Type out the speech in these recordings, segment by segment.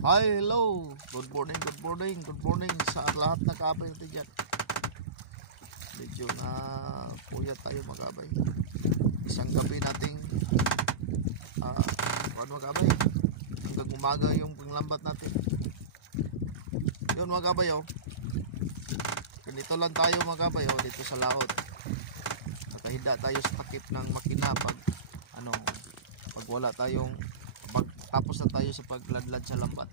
Hi, hello. Good morning sa lahat na kabay natin dyan. Medyo na puyat tayo mga kabay. Isang gabi nating mga kabay. Hanggang umaga yung panglambat natin. Yun mga kabay oh. Ganito lang tayo mga kabay oh, dito sa laot. Nakahida tayo sa takip ng makina pag wala tayong tapos na tayo sa pagladlad sa lambat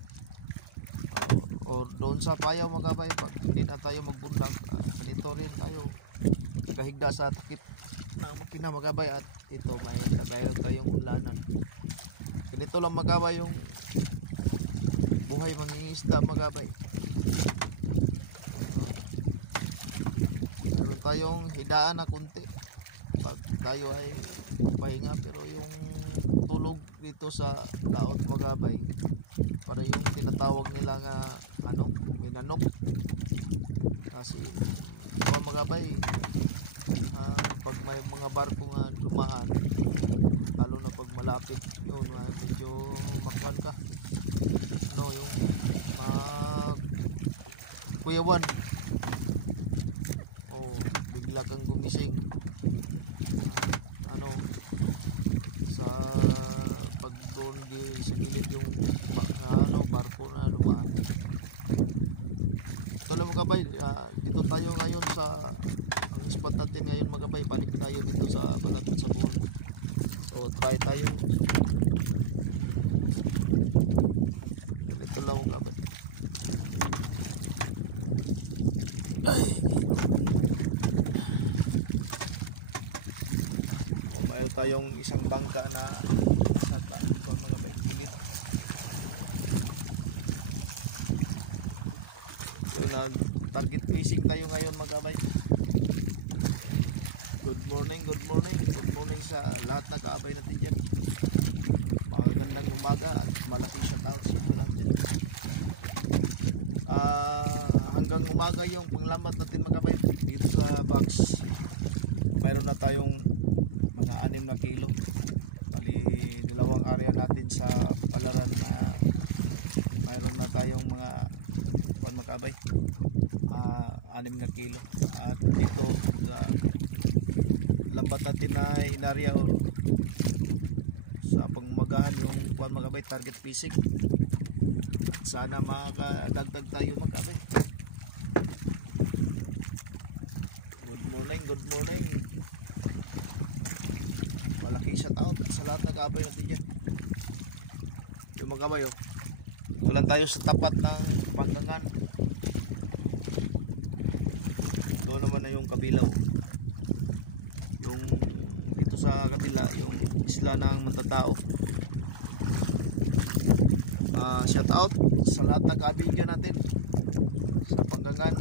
o doon sa payaw mga kabay. Pag hindi na tayo magbundag, ganito rin tayo nakahigda sa takip ng makina mga kabay. At ito may nagayang tayong ulanan. Ganito lang mga kabay yung buhay mangingisda mga kabay. Meron tayong hidaan na kunti pag tayo ay pahinga, pero yung tulog dito sa laot mga kabay, para yung tinatawag nila nga minanok. Kasi mga kabay, pag may mga barko nga dumaan, lalo na pag malapit yun, medyo makwan ka yung kuyawan o bigla kang gumising sa pag doon sa gilid yung barko na dumaan. Ito lang mga kabay, dito tayo ngayon sa ang spot natin ngayon mga kabay. Balik tayo dito sa Balatot sa buwan. So try tayo. Ito lang mga kabay. Mayroon tayong isang bangka na sa mga baikilid. So target fishing tayo ngayon mga kabay. Good morning sa lahat na kaabay natin dyan. Magandang umaga at malaking shoutout sa natin. Hanggang umaga yung panglamat natin mga kabay. Dito sa box mayroon na tayong mga 6 na kilo. Bali dalawang area natin sa palaran na mayroon na tayong mga kabay 6 na kilo. At dito sa lambat natin na inarya o sa pangumagahan yung mga kabay, target fishing. Sana makadagdag tayo mga kabay. Good morning. Malaki shoutout sa lahat na kabay natin dyan. Yung mga kabay ito lang tayo sa tapat ng Panggangan. Ito naman na yung kabilaw. Yung dito sa kabila yung isla ng Mantatao. Shoutout sa lahat ng kabidyo natin sa Panggangan